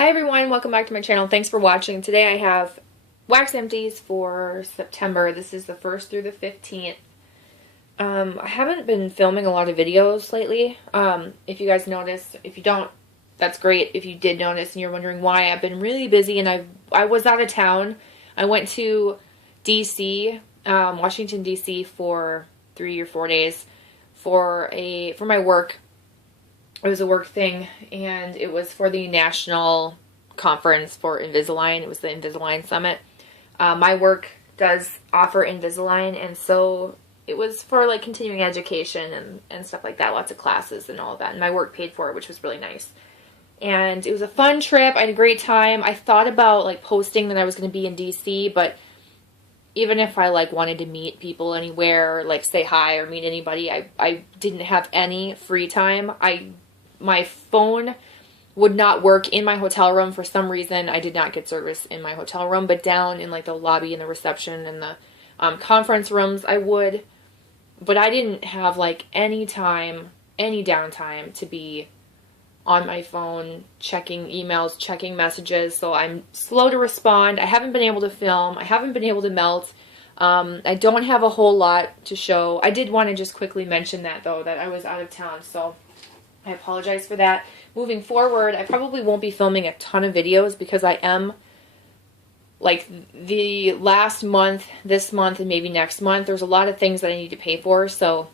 Hi everyone, welcome back to my channel. Thanks for watching. Today I have wax empties for September. This is the 1st through the 15th. I haven't been filming a lot of videos lately. If you guys noticed, if you don't, that's great. If you did notice and you're wondering why, I've been really busy and I was out of town. I went to DC, Washington DC for 3 or 4 days for my work. It was a work thing, and it was for the national conference for Invisalign. It was the Invisalign Summit. My work does offer Invisalign, and so it was for like continuing education and stuff like that, lots of classes and all of that. And my work paid for it, which was really nice. And it was a fun trip. I had a great time. I thought about like posting that I was going to be in DC, but even if I like wanted to meet people anywhere, like say hi or meet anybody, I didn't have any free time. My phone would not work in my hotel room for some reason. I did not get service in my hotel room, but down in like the lobby and the reception and the conference rooms I would. But I didn't have like any time, any downtime to be on my phone, checking emails, checking messages. So I'm slow to respond. I haven't been able to film. I haven't been able to melt. I don't have a whole lot to show. I did want to just quickly mention that though, that I was out of town. So I apologize for that. Moving forward, I probably won't be filming a ton of videos because I am, like, the last month, this month, and maybe next month, there's a lot of things that I need to pay for, so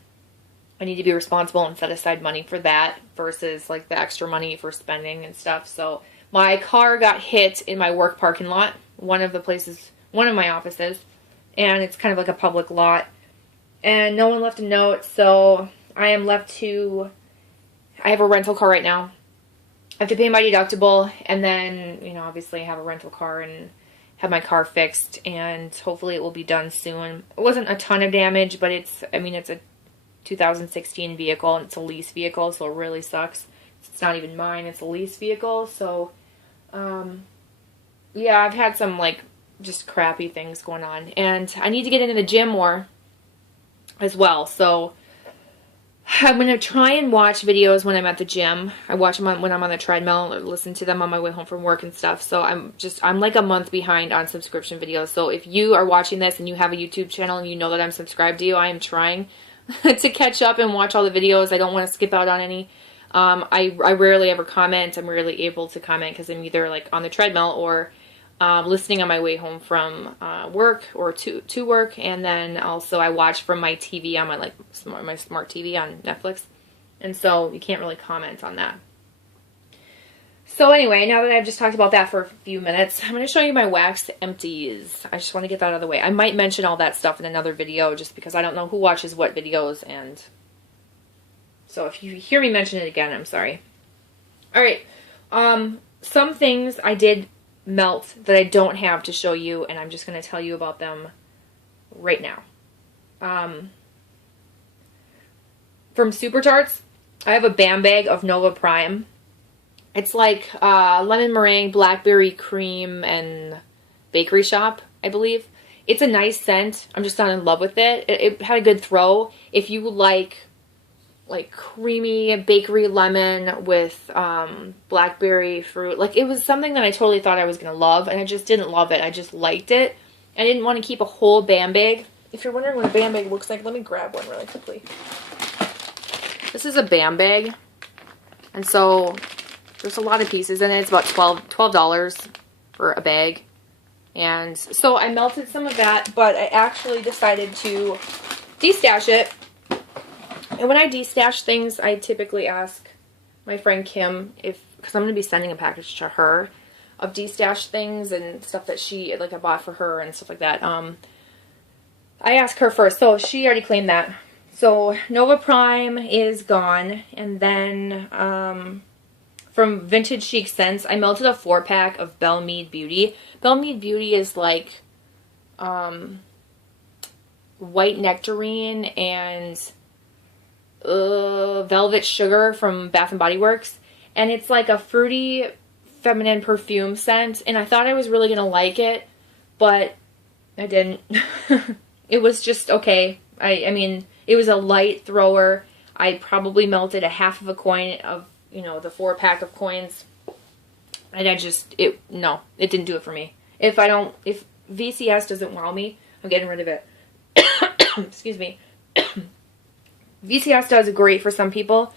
I need to be responsible and set aside money for that versus, like, the extra money for spending and stuff. So my car got hit in my work parking lot, one of my offices, and it's kind of like a public lot, and no one left a note, so I am left to... I have a rental car right now. I have to pay my deductible, and then, you know, obviously have a rental car and have my car fixed, and hopefully it will be done soon. It wasn't a ton of damage, but it's a 2016 vehicle, and it's a lease vehicle, so it really sucks. It's not even mine, it's a lease vehicle, so, yeah, I've had some, like, just crappy things going on, and I need to get into the gym more as well, so I'm going to try and watch videos when I'm at the gym. I watch them when I'm on the treadmill or listen to them on my way home from work and stuff. So I'm like a month behind on subscription videos. So if you are watching this and you have a YouTube channel and you know that I'm subscribed to you, I am trying to catch up and watch all the videos. I don't want to skip out on any. I rarely ever comment. I'm rarely able to comment because I'm either like on the treadmill or listening on my way home from work or to work, and then also I watch from my TV on my smart TV on Netflix, and so you can't really comment on that. So anyway, now that I've just talked about that for a few minutes, I'm going to show you my wax empties. I just want to get that out of the way. I might mention all that stuff in another video just because I don't know who watches what videos, and so if you hear me mention it again, I'm sorry. Alright, some things I did melt that I don't have to show you, and I'm just going to tell you about them right now. From Super Tarts, I have a Bam bag of Nova Prime. It's like lemon meringue, blackberry cream, and bakery shop, I believe. It's a nice scent. I'm just not in love with it. It had a good throw. If you like creamy bakery lemon with blackberry fruit. Like, it was something that I totally thought I was going to love, and I just didn't love it. I just liked it. I didn't want to keep a whole Bam bag. If you're wondering what a Bam bag looks like, let me grab one really quickly. This is a Bam bag, and so there's a lot of pieces in it. It's about $12 for a bag. And so I melted some of that, but I actually decided to destash it. And when I destash things, I typically ask my friend Kim because I'm going to be sending a package to her of destash things and stuff that I bought for her and stuff like that. I ask her first, so she already claimed that. So Nova Prime is gone, and then from Vintage Chic Scents, I melted a 4-pack of Belle Meade Beauty. Belle Meade Beauty is like white nectarine and velvet sugar from Bath and Body Works, and it's like a fruity feminine perfume scent, and I thought I was really gonna like it, but I didn't. It was just okay. I mean, it was a light thrower. I probably melted a half of a coin of, you know, the 4-pack of coins. And no, it didn't do it for me. If VCS doesn't wow me, I'm getting rid of it. Excuse me. VCS does great for some people.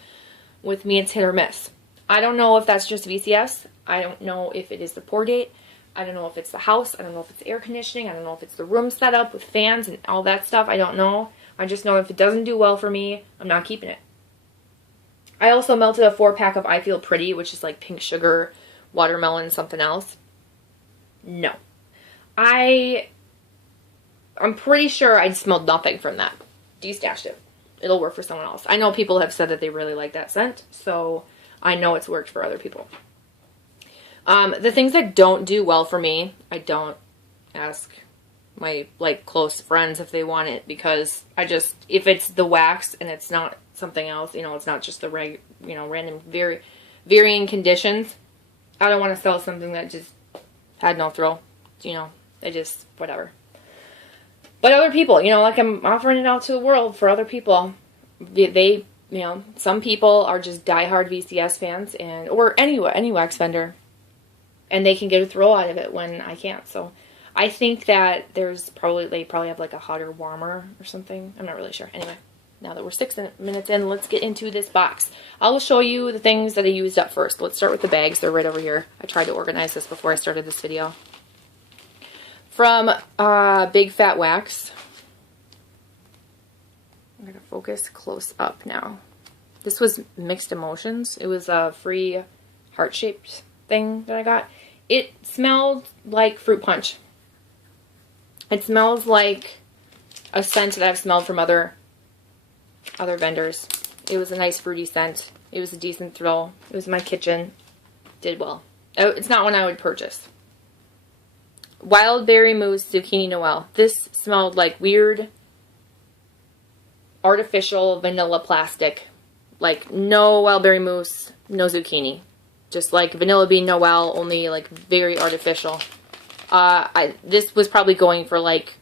With me, it's hit or miss. I don't know if that's just VCS. I don't know if it is the pour date. I don't know if it's the house. I don't know if it's air conditioning. I don't know if it's the room setup with fans and all that stuff. I don't know. I just know if it doesn't do well for me, I'm not keeping it. I also melted a 4-pack of I Feel Pretty, which is like pink sugar, watermelon, something else. No. I'm pretty sure I smelled nothing from that. Destashed it. It'll work for someone else. I know people have said that they really like that scent, so I know it's worked for other people. The things that don't do well for me, I don't ask my close friends if they want it, because if it's the wax and it's not something else, it's not just the random varying conditions, I don't want to sell something that just had no thrill. Whatever. But other people, I'm offering it out to the world for other people. They some people are just diehard VCS fans or any wax vendor, and they can get a thrill out of it when I can't. So I think that they probably have like a hotter, warmer or something. I'm not really sure. Anyway, now that we're 6 minutes in, let's get into this box. I will show you the things that I used up first. Let's start with the bags. They're right over here. I tried to organize this before I started this video. From Big Fat Wax. I'm going to focus close up now. This was Mixed Emotions. It was a free heart-shaped thing that I got. It smelled like fruit punch. It smells like a scent that I've smelled from other vendors. It was a nice fruity scent. It was a decent thrill. It was in my kitchen. Did well. It's not one I would purchase. Wild Berry Mousse Zucchini Noel. This smelled like weird artificial vanilla plastic. Like no wild berry mousse, no zucchini. Just like vanilla bean Noel, only like very artificial. This was probably going for like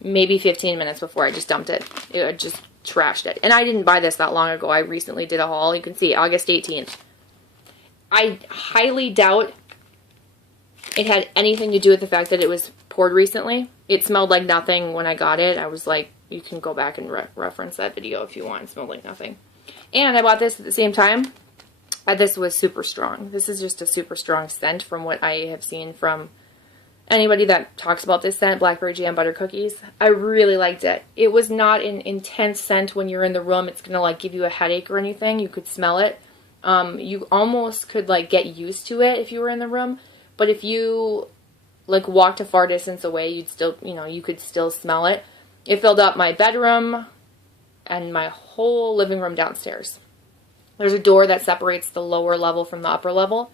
maybe 15 minutes before I just dumped it. I just trashed it. And I didn't buy this that long ago. I recently did a haul. You can see August 18th. I highly doubt it had anything to do with the fact that it was poured recently. It smelled like nothing when I got it. I was like, you can go back and reference that video if you want. It smelled like nothing. And I bought this at the same time. This was super strong. This is just a super strong scent from what I have seen from anybody that talks about this scent, Blackberry Jam Butter Cookies. I really liked it. It was not an intense scent when you're in the room. It's going to like give you a headache or anything. You could smell it. You almost could like get used to it if you were in the room. But if you like walked a far distance away, you'd still, you could still smell it. It filled up my bedroom and my whole living room downstairs. There's a door that separates the lower level from the upper level.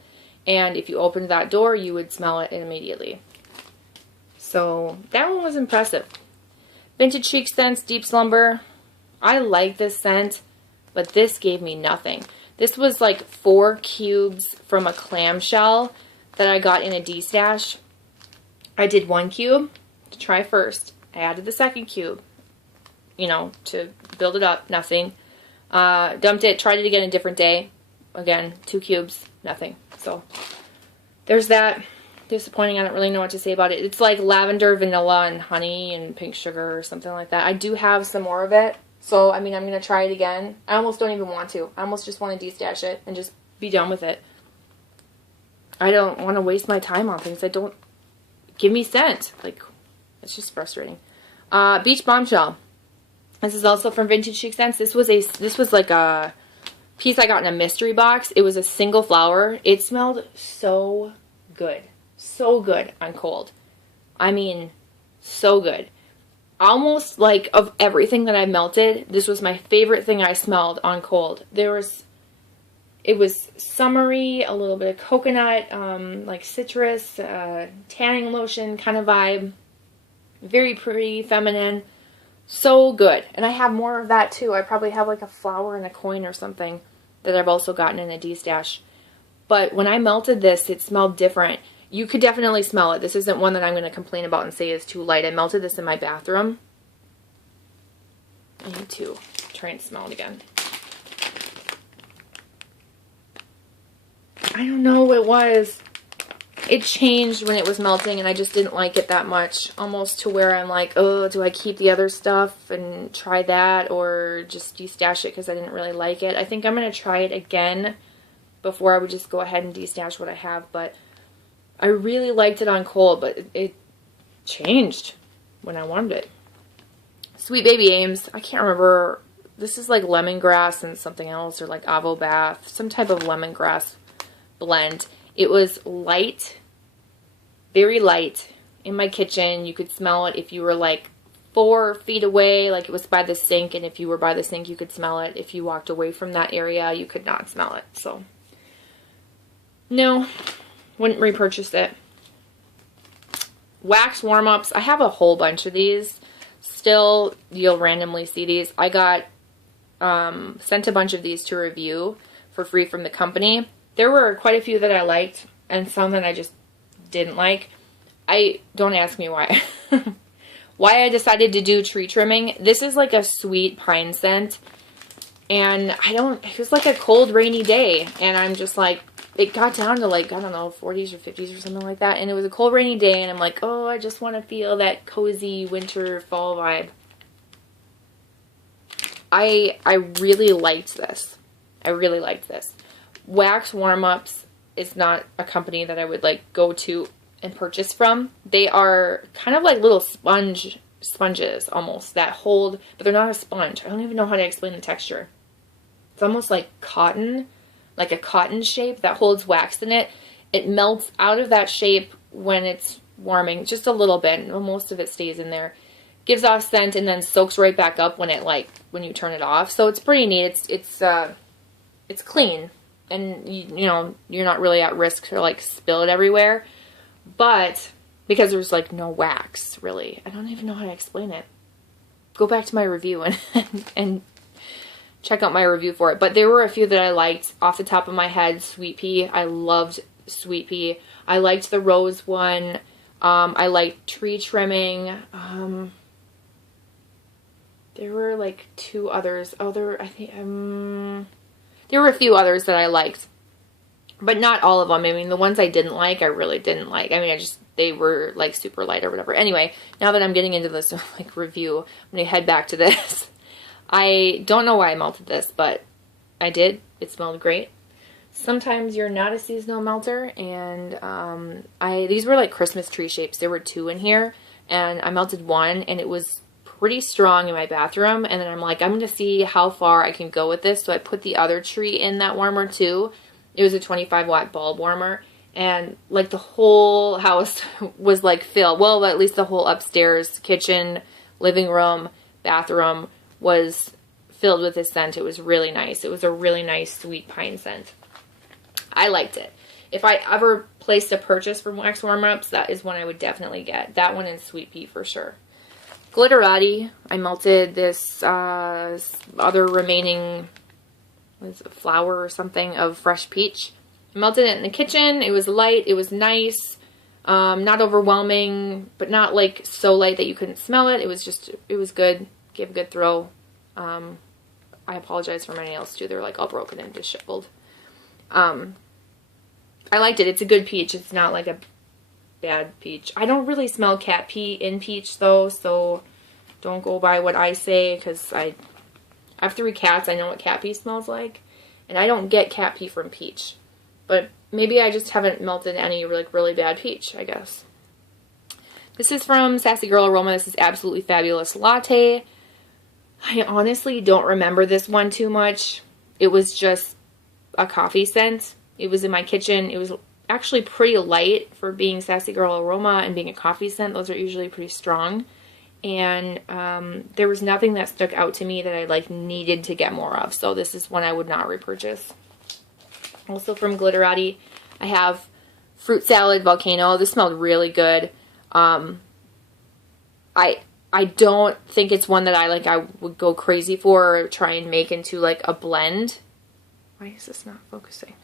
And if you opened that door, you would smell it immediately. So that one was impressive. Vintage Chic Scents Deep Slumber. I like this scent, but this gave me nothing. This was like 4 cubes from a clamshell that I got in a DESTASH. I did 1 cube to try first. I added the 2nd cube, to build it up. Nothing. Dumped it, tried it again a different day. Again, 2 cubes, nothing. So there's that. Disappointing. I don't really know what to say about it. It's like lavender, vanilla, and honey, and pink sugar or something like that. I do have some more of it. So, I'm going to try it again. I almost don't even want to. I almost just want to DESTASH it and just be done with it. I don't want to waste my time on things that don't give me scent. Like, it's just frustrating. Beach Bombshell. This is also from Vintage Chic Scents. This was like a piece I got in a mystery box. It was a single flower. It smelled so good. So good on cold. I mean, so good. Almost like of everything that I melted, this was my favorite thing I smelled on cold. It was summery, a little bit of coconut, like citrus, tanning lotion kind of vibe. Very pretty, feminine. So good. And I have more of that too. I probably have like a flower and a coin or something that I've also gotten in a DESTASH. But when I melted this, it smelled different. You could definitely smell it. This isn't one that I'm going to complain about and say is too light. I melted this in my bathroom. I need to try and smell it again. I don't know what it was. it changed when it was melting, and I just didn't like it that much. Almost to where I'm like, oh, do I keep the other stuff and try that, or just destash it because I didn't really like it? I think I'm going to try it again before I would just go ahead and destash what I have. But I really liked it on cold, but it changed when I warmed it. Sweet Baby Ames. I can't remember. This is like lemongrass and something else, or like Avo Bath. Some type of lemongrass blend. It was light, very light, in my kitchen. You could smell it if you were like 4 feet away, like it was by the sink, and if you were by the sink, you could smell it. If you walked away from that area, you could not smell it. So, no, wouldn't repurchase it. Wax warm-ups. I have a whole bunch of these. Still, you'll randomly see these. I got sent a bunch of these to review for free from the company. There were quite a few that I liked, and some that I just didn't like. Don't ask me why. Why I decided to do tree trimming. This is like a sweet pine scent, and it was like a cold, rainy day, and I'm just like, it got down to like, I don't know, 40s or 50s or something like that, and it was a cold, rainy day, and I'm like, oh, I just want to feel that cozy winter, fall vibe. I really liked this. I really liked this. Wax Warm-Ups is not a company that I would like go to and purchase from. They are kind of like little sponges almost that hold, but they're not a sponge. I don't even know how to explain the texture. It's almost like cotton, like a cotton shape that holds wax in it. It melts out of that shape when it's warming, just a little bit. Most of it stays in there. Gives off scent and then soaks right back up when you turn it off. So it's pretty neat. It's clean. And, you know, you're not really at risk to, like, spill it everywhere. But, because there's, like, no wax, really. I don't even know how to explain it. Go back to my review and check out my review for it. But there were a few that I liked. Off the top of my head, Sweet Pea. I loved Sweet Pea. I liked the rose one. I liked tree trimming. There were, like, 2 others. Oh, there were a few others that I liked, but not all of them. I mean, the ones I didn't like, I really didn't like. I mean, they were like super light or whatever. Anyway, now that I'm getting into this like review, I'm going to head back to this. I don't know why I melted this, but I did. It smelled great. Sometimes you're not a seasonal melter, and these were like Christmas tree shapes. There were 2 in here, and I melted one, and it was pretty strong in my bathroom, and then I'm like, I'm going to see how far I can go with this, so I put the other tree in that warmer too. It was a 25 watt bulb warmer, and like the whole house was like filled, well, at least the whole upstairs, kitchen, living room, bathroom was filled with this scent. It was really nice. It was a really nice sweet pine scent. I liked it. If I ever placed a purchase from Wax Warm-Ups, that is one I would definitely get. That one and Sweet Pea for sure. Glitterati, I melted this other remaining flower or something of fresh peach. I melted it in the kitchen. It was light. It was nice. Not overwhelming, but not like so light that you couldn't smell it. It was good. Gave a good throw. I apologize for my nails too. They're like all broken and disheveled. I liked it. It's a good peach. It's not like a bad peach. I don't really smell cat pee in peach though, so don't go by what I say, because I have 3 cats. I know what cat pee smells like, and I don't get cat pee from peach. But maybe I just haven't melted any like really bad peach, I guess. This is from Sassy Girl Aroma. This is Absolutely Fabulous Latte. I honestly don't remember this one too much. It was just a coffee scent. It was in my kitchen. It was actually pretty light for being Sassy Girl Aroma and being a coffee scent. Those are usually pretty strong. And there was nothing that stuck out to me that I like needed to get more of. So this is one I would not repurchase. Also from Glitterati, I have Fruit Salad Volcano. This smelled really good. I don't think it's one that I would go crazy for or try and make into like a blend. Why is this not focusing?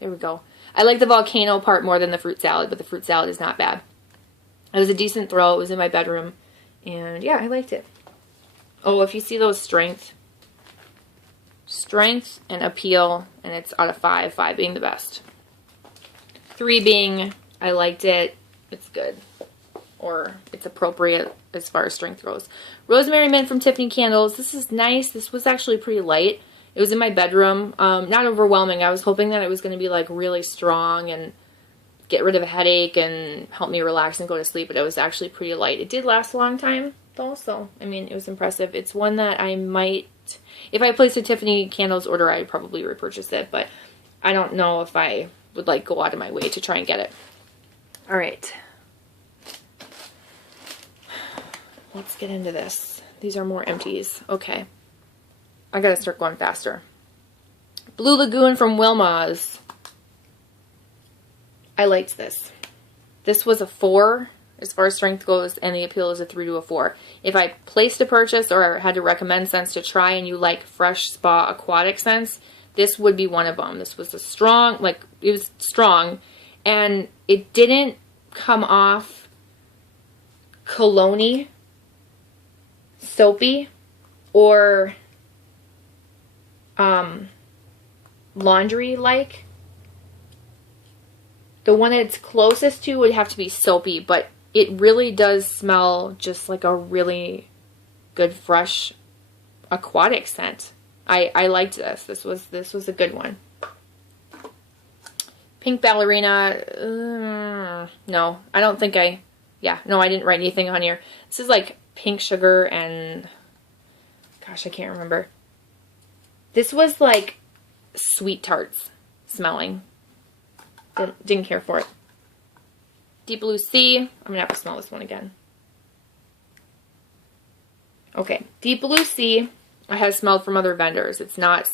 There we go. I like the volcano part more than the fruit salad, but the fruit salad is not bad. It was a decent throw. It was in my bedroom. And yeah, I liked it. Oh, if you see those strength and appeal, and it's out of 5, 5 being the best. 3 being I liked it. It's good. Or it's appropriate as far as strength goes. Rosemary Mint from Tiffany Candles. This is nice. This was actually pretty light. It was in my bedroom. Not overwhelming. I was hoping that it was going to be like really strong and get rid of a headache and help me relax and go to sleep, but it was actually pretty light. It did last a long time though, so I mean, it was impressive. It's one that I might, if I placed a Tiffany Candles order, I'd probably repurchase it, but I don't know if I would like go out of my way to try and get it. All right. Let's get into this. These are more empties. Okay. I gotta start going faster. Blue Lagoon from Wilma's. I liked this. This was a 4 as far as strength goes, and the appeal is a 3 to a 4. If I placed a purchase or had to recommend scents to try and you like fresh spa aquatic scents, this would be one of them. This was a strong, like, it was strong, and it didn't come off cologne-y, soapy, or laundry-like. The one that it's closest to would have to be soapy, but it really does smell just like a really good, fresh, aquatic scent. I liked this. This was a good one. Pink Ballerina. No, I don't think I didn't write anything on here. This is like pink sugar and, gosh, I can't remember. This was like sweet tarts smelling. Didn't care for it. Deep Blue Sea. I'm going to have to smell this one again. Okay. Deep Blue Sea I have smelled from other vendors. It's not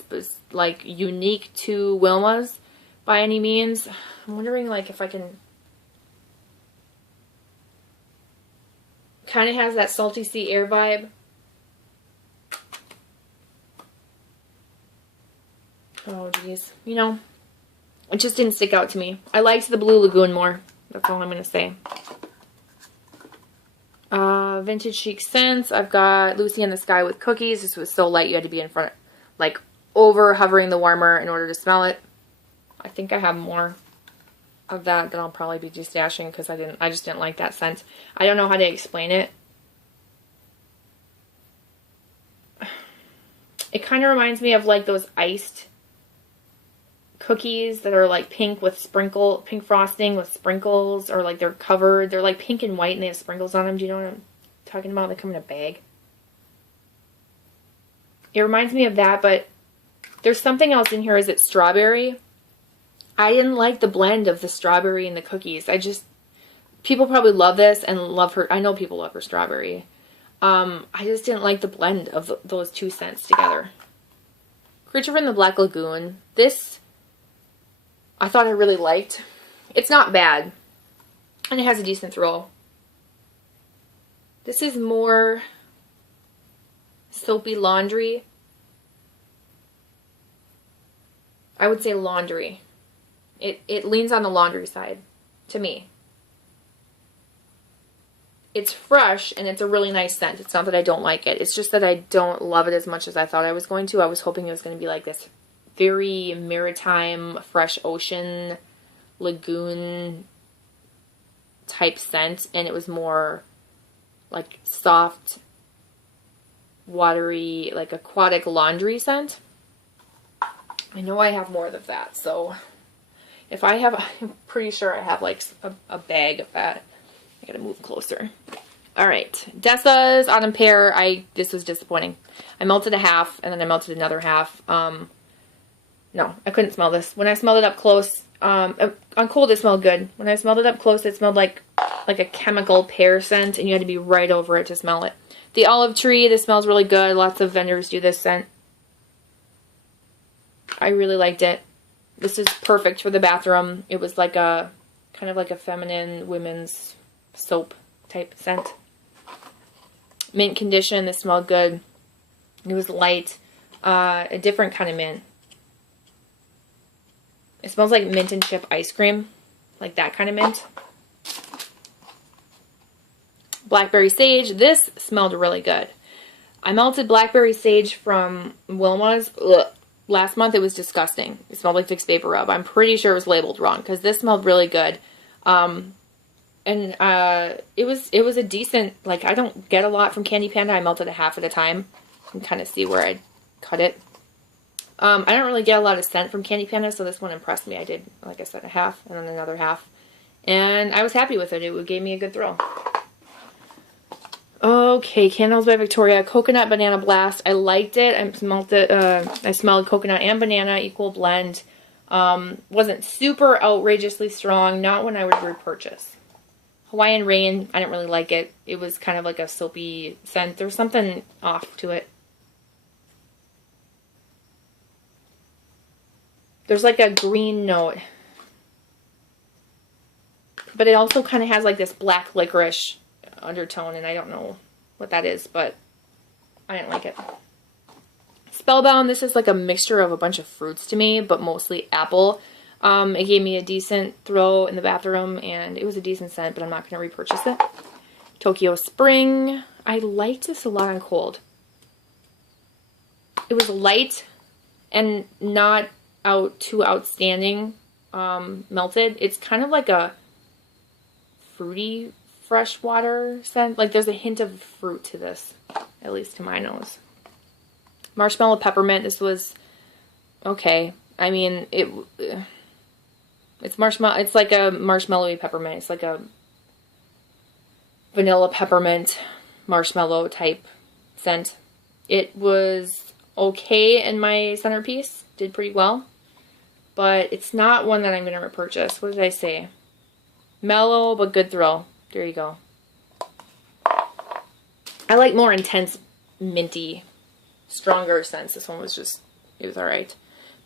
like unique to Wilma's by any means. I'm wondering like if I can... Kind of has that salty sea air vibe. Oh, geez. You know, it just didn't stick out to me. I liked the Blue Lagoon more. That's all I'm going to say. Vintage Chic Scents. I've got Lucy in the Sky with Cookies. This was so light you had to be in front, like over hovering the warmer in order to smell it. I think I have more of that I'll probably be destashing because I just didn't like that scent. I don't know how to explain it. It kind of reminds me of like those iced cookies that are like pink frosting with sprinkles, or like they're covered. They're like pink and white and they have sprinkles on them. Do you know what I'm talking about? They come in a bag. It reminds me of that, but there's something else in here. Is it strawberry? I didn't like the blend of the strawberry and the cookies. People probably love this and love her. I know people love her strawberry. I just didn't like the blend of those two scents together. Creature from the Black Lagoon. This, I thought I really liked. It's not bad. And it has a decent throw. This is more soapy laundry. I would say laundry. It leans on the laundry side, to me. It's fresh, and it's a really nice scent. It's not that I don't like it. It's just that I don't love it as much as I thought I was going to. I was hoping it was going to be like this very maritime, fresh ocean, lagoon type scent, and it was more like soft, watery, like aquatic laundry scent. I know I have more of that, so... If I have, I'm pretty sure I have like a bag of that. I gotta move closer. Alright, DESTASH Autumn Pear. This was disappointing. I melted a half, and then I melted another half. No, I couldn't smell this. When I smelled it up close, on cold it smelled good. When I smelled it up close, it smelled like a chemical pear scent, and you had to be right over it to smell it. The Olive Tree, this smells really good. Lots of vendors do this scent. I really liked it. This is perfect for the bathroom. It was like a, kind of like a feminine women's soap type scent. Mint Condition, this smelled good. It was light. A different kind of mint. It smells like mint and chip ice cream. Like that kind of mint. Blackberry Sage, this smelled really good. I melted Blackberry Sage from Wilma's. Ugh. Last month it was disgusting. It smelled like Vicks Vapor Rub. I'm pretty sure it was labeled wrong because this smelled really good. And it was a decent, like, I don't get a lot from Candy Panda. I melted a half at a time. You can kind of see where I cut it. I don't really get a lot of scent from Candy Panda, so this one impressed me. I did, like I said, a half and then another half. And I was happy with it. It gave me a good thrill. Okay, Candles by Victoria. Coconut Banana Blast. I liked it. I smelled coconut and banana, equal blend. Wasn't super outrageously strong. Not when I would repurchase. Hawaiian Rain, I didn't really like it. It was kind of like a soapy scent. There was something off to it. There's like a green note. But it also kind of has like this black licorice undertone, and I don't know what that is, but I didn't like it. Spellbound, this is like a mixture of a bunch of fruits to me, but mostly apple. It gave me a decent throw in the bathroom, and it was a decent scent, but I'm not going to repurchase it. Tokyo Spring. I liked this a lot on cold. It was light and not too outstanding melted. It's kind of like a fruity freshwater scent. Like there's a hint of fruit to this, at least to my nose. Marshmallow Peppermint. This was okay. I mean, it's marshmallow. It's like a marshmallowy peppermint. It's like a vanilla peppermint marshmallow type scent. It was okay in my centerpiece. Did pretty well. But it's not one that I'm going to repurchase. What did I say? Mellow, but good thrill. There you go. I like more intense, minty, stronger scents. This one was just, it was alright.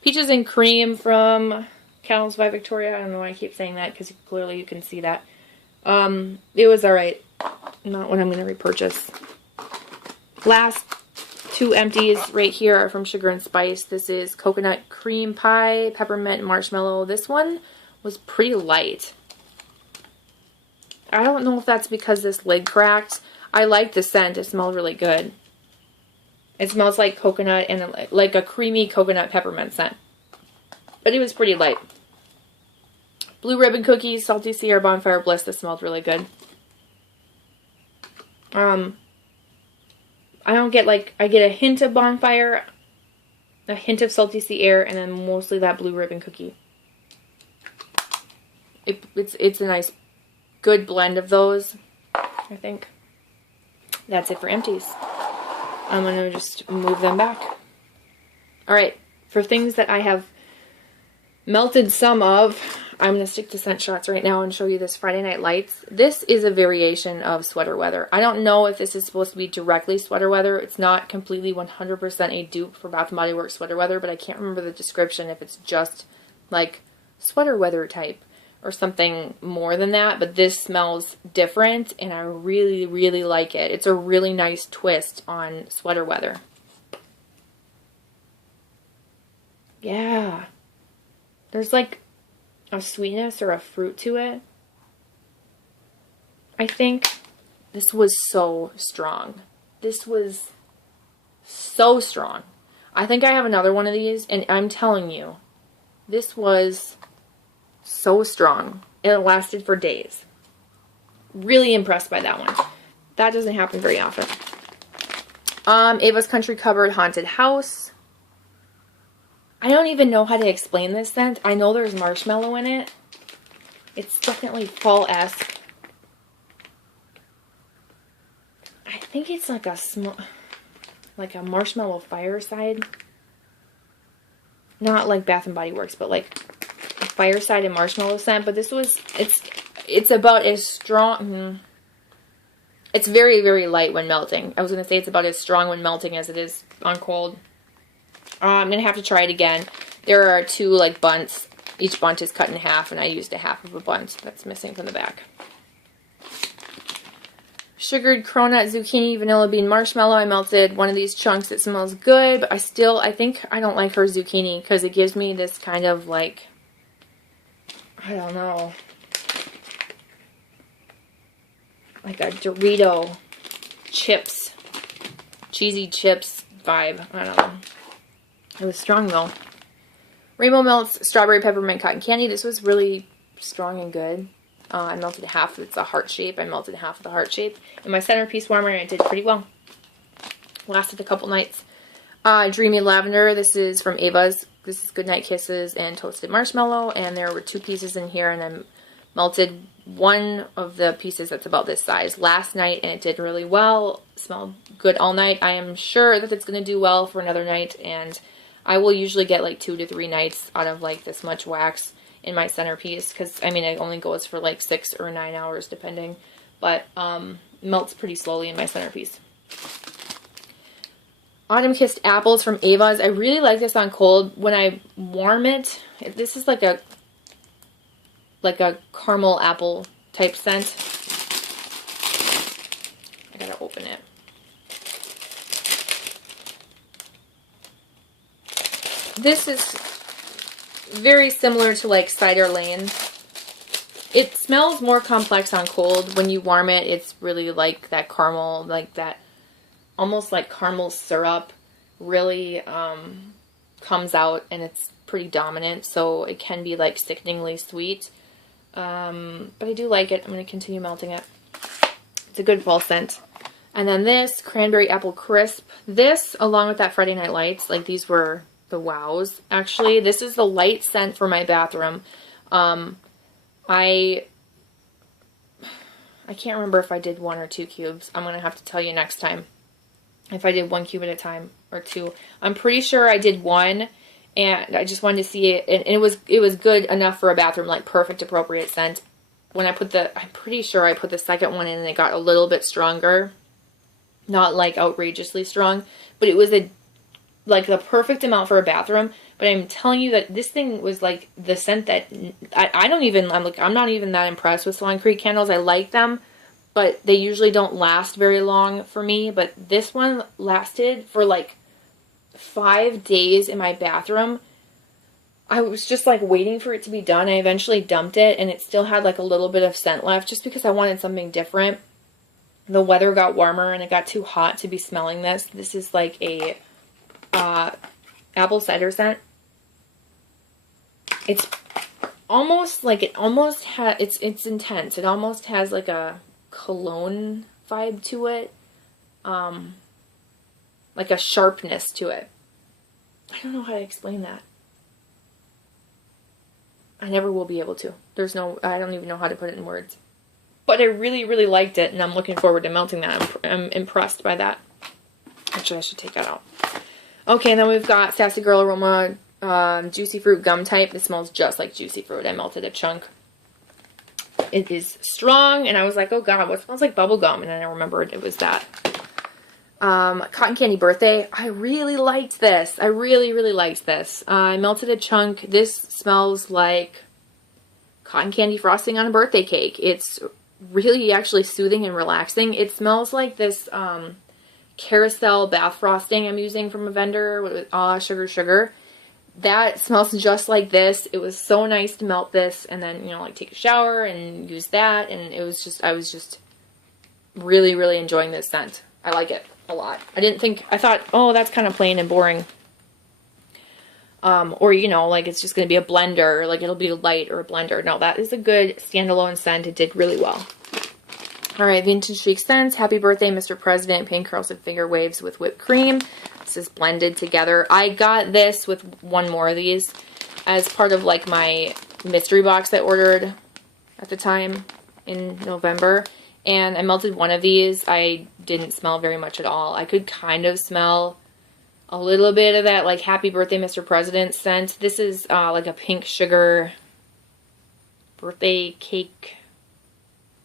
Peaches and Cream from Candles by Victoria. I don't know why I keep saying that, because clearly you can see that. It was alright. Not what I'm going to repurchase. Last two empties right here are from Sugar and Spice. This is Coconut Cream Pie, Peppermint, Marshmallow. This one was pretty light. I don't know if that's because this lid cracked. I like the scent. It smelled really good. It smells like coconut and like a creamy coconut peppermint scent. But it was pretty light. Blue Ribbon Cookies, Salty Sierra Bonfire Bliss. This smelled really good. I don't get like, I get a hint of Bonfire, a hint of Salty Sea Air, and then mostly that Blue Ribbon Cookie. It's a nice, good blend of those, I think. That's it for empties. I'm going to just move them back. Alright, for things that I have melted some of, I'm going to stick to scent shots right now and show you this Friday Night Lights. This is a variation of Sweater Weather. I don't know if this is supposed to be directly Sweater Weather. It's not completely 100% a dupe for Bath & Body Works Sweater Weather, but I can't remember the description if it's just like Sweater Weather type or something more than that, but this smells different and I really, really like it. It's a really nice twist on Sweater Weather. Yeah. There's like a sweetness or a fruit to it. I think this was so strong. This was so strong. I think I have another one of these, and I'm telling you, this was so strong. It lasted for days. Really impressed by that one. That doesn't happen very often. Ava's Country Cupboard Haunted House. I don't even know how to explain this scent. I know there's marshmallow in it. It's definitely fall-esque. I think it's like a marshmallow fireside. Not like Bath & Body Works, but like a fireside and marshmallow scent. But this was, it's about as strong. It's very, very light when melting. I was going to say it's about as strong when melting as it is on cold. I'm going to have to try it again. There are two like bunts. Each bunt is cut in half, and I used a half of a bunt that's missing from the back. Sugared Cronut Zucchini Vanilla Bean Marshmallow. I melted one of these chunks. It smells good, but I think I don't like her zucchini because it gives me this kind of like, I don't know, like a Dorito chips, cheesy chips vibe. I don't know. It was strong though. Rainbow Melts Strawberry Peppermint Cotton Candy. This was really strong and good. I melted half. It's a heart shape. I melted half of the heart shape in my centerpiece warmer, and it did pretty well. Lasted a couple nights. Dreamy Lavender. This is from Ava's. This is Goodnight Kisses and Toasted Marshmallow, and there were 2 pieces in here, and I melted one of the pieces that's about this size last night, and it did really well. Smelled good all night. I am sure that it's going to do well for another night, and I will usually get like 2 to 3 nights out of like this much wax in my centerpiece, because I mean it only goes for like 6 or 9 hours depending, but melts pretty slowly in my centerpiece. Autumn Kissed Apples from Ava's. I really like this on cold. When I warm it, this is like a caramel apple type scent. I gotta open it. This is very similar to like Cider Lane. It smells more complex on cold. When you warm it, it's really like that caramel, like that almost like caramel syrup really comes out, and it's pretty dominant, so it can be like sickeningly sweet. But I do like it. I'm going to continue melting it. It's a good fall scent. And then this Cranberry Apple Crisp. This, along with that Friday Night Lights, like these were the wows. Actually, this is the light scent for my bathroom. I can't remember if I did 1 or 2 cubes. I'm going to have to tell you next time if I did 1 cube at a time or 2. I'm pretty sure I did 1, and I just wanted to see it, and it was good enough for a bathroom, like perfect appropriate scent. When I put I'm pretty sure I put the second one in and it got a little bit stronger. Not like outrageously strong, but it was like the perfect amount for a bathroom. But I'm telling you that this thing was like the scent that I'm not even that impressed with Swan Creek candles. I like them, but they usually don't last very long for me. But this one lasted for like 5 days in my bathroom. I was just like waiting for it to be done. I eventually dumped it, and it still had like a little bit of scent left, just because I wanted something different. The weather got warmer and it got too hot to be smelling this. This is like a apple cider scent. It's almost like it's intense. It almost has like a cologne vibe to it. Like a sharpness to it. I don't know how to explain that. I never will be able to. I don't even know how to put it in words. But I really, really liked it, and I'm looking forward to melting that. I'm impressed by that. Actually, I should take that out. Okay, and then we've got Sassy Girl Aroma Juicy Fruit Gum Type. This smells just like juicy fruit. I melted a chunk. It is strong, and I was like, oh god, what smells like bubble gum? And then I remembered it was that. Cotton Candy Birthday. I really liked this. I really, really liked this. I melted a chunk. This smells like cotton candy frosting on a birthday cake. It's really actually soothing and relaxing. It smells like this carousel bath frosting I'm using from a vendor with sugar. That smells just like this. It was so nice to melt this and then, you know, like take a shower and use that, and it was just, I was just really, really enjoying this scent. I like it a lot. I thought, oh, that's kind of plain and boring. Or, you know, like it's just going to be a blender, like it'll be light or a blender. No, that is a good standalone scent. It did really well. All right, Vintage Chic Scents. Happy Birthday, Mr. President. Pink Curls and Finger Waves with Whipped Cream. This is blended together. I got this with one more of these as part of like my mystery box I ordered at the time in November. And I melted one of these. I didn't smell very much at all. I could kind of smell a little bit of that like Happy Birthday Mr. President scent. This is like a pink sugar birthday cake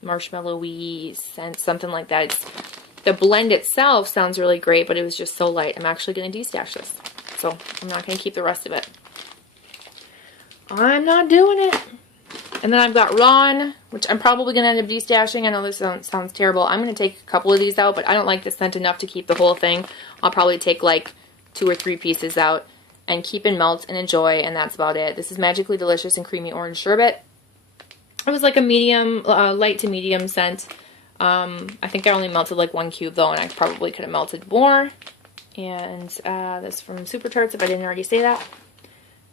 marshmallowy scent, something like that. The blend itself sounds really great, but it was just so light. I'm actually going to destash this. So I'm not going to keep the rest of it. I'm not doing it. And then I've got Ron, which I'm probably going to end up destashing. I know this sounds terrible. I'm going to take a couple of these out, but I don't like the scent enough to keep the whole thing. I'll probably take like 2 or 3 pieces out and keep and melt and enjoy, and that's about it. This is Magically Delicious and Creamy Orange Sherbet. It was like a medium, light to medium scent. I think I only melted like 1 cube though, and I probably could have melted more. And this from Super Tarts, if I didn't already say that.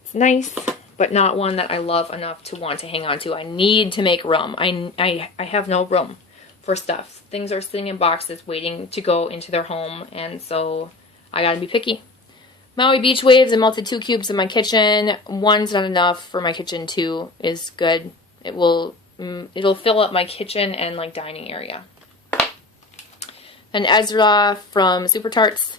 It's nice, but not one that I love enough to want to hang on to. I need to make room. I have no room for stuff. Things are sitting in boxes waiting to go into their home, and so I gotta be picky. Maui Beach Waves, I melted 2 cubes in my kitchen. 1's not enough for my kitchen. 2 is good. It'll fill up my kitchen and like dining area. And Ezra from Super Tarts.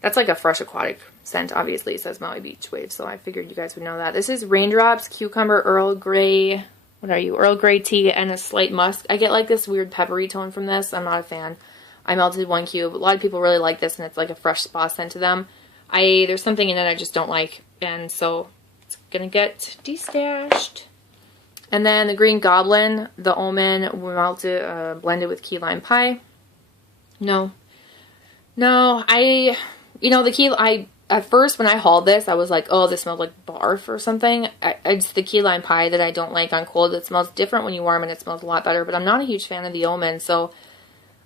That's like a fresh aquatic scent, obviously. It says Maui Beach Waves, so I figured you guys would know that. This is Raindrops, Cucumber, Earl Grey. What are you? Earl Grey tea and a slight musk. I get like this weird peppery tone from this. I'm not a fan. I melted 1 cube. A lot of people really like this, and it's like a fresh spa scent to them. There's something in it I just don't like, and so it's gonna get destashed. And then the Green Goblin, the Omen, melted, blended with key lime pie. No, at first when I hauled this, I was like, oh, this smells like barf or something. It's the key lime pie that I don't like on cold. It smells different when you warm, and it smells a lot better, but I'm not a huge fan of the Omen, so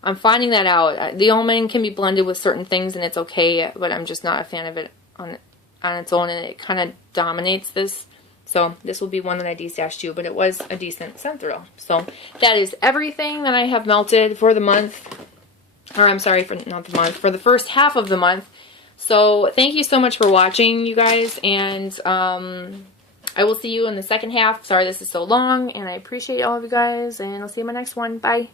I'm finding that out. The Omen can be blended with certain things, and it's okay, but I'm just not a fan of it on its own, and it kind of dominates this. So this will be one that I destashed too, but it was a decent scent through. So that is everything that I have melted for the month. Or I'm sorry, not the month, for the first half of the month. So thank you so much for watching, you guys, and I will see you in the second half. Sorry this is so long, and I appreciate all of you guys, and I'll see you in my next one. Bye.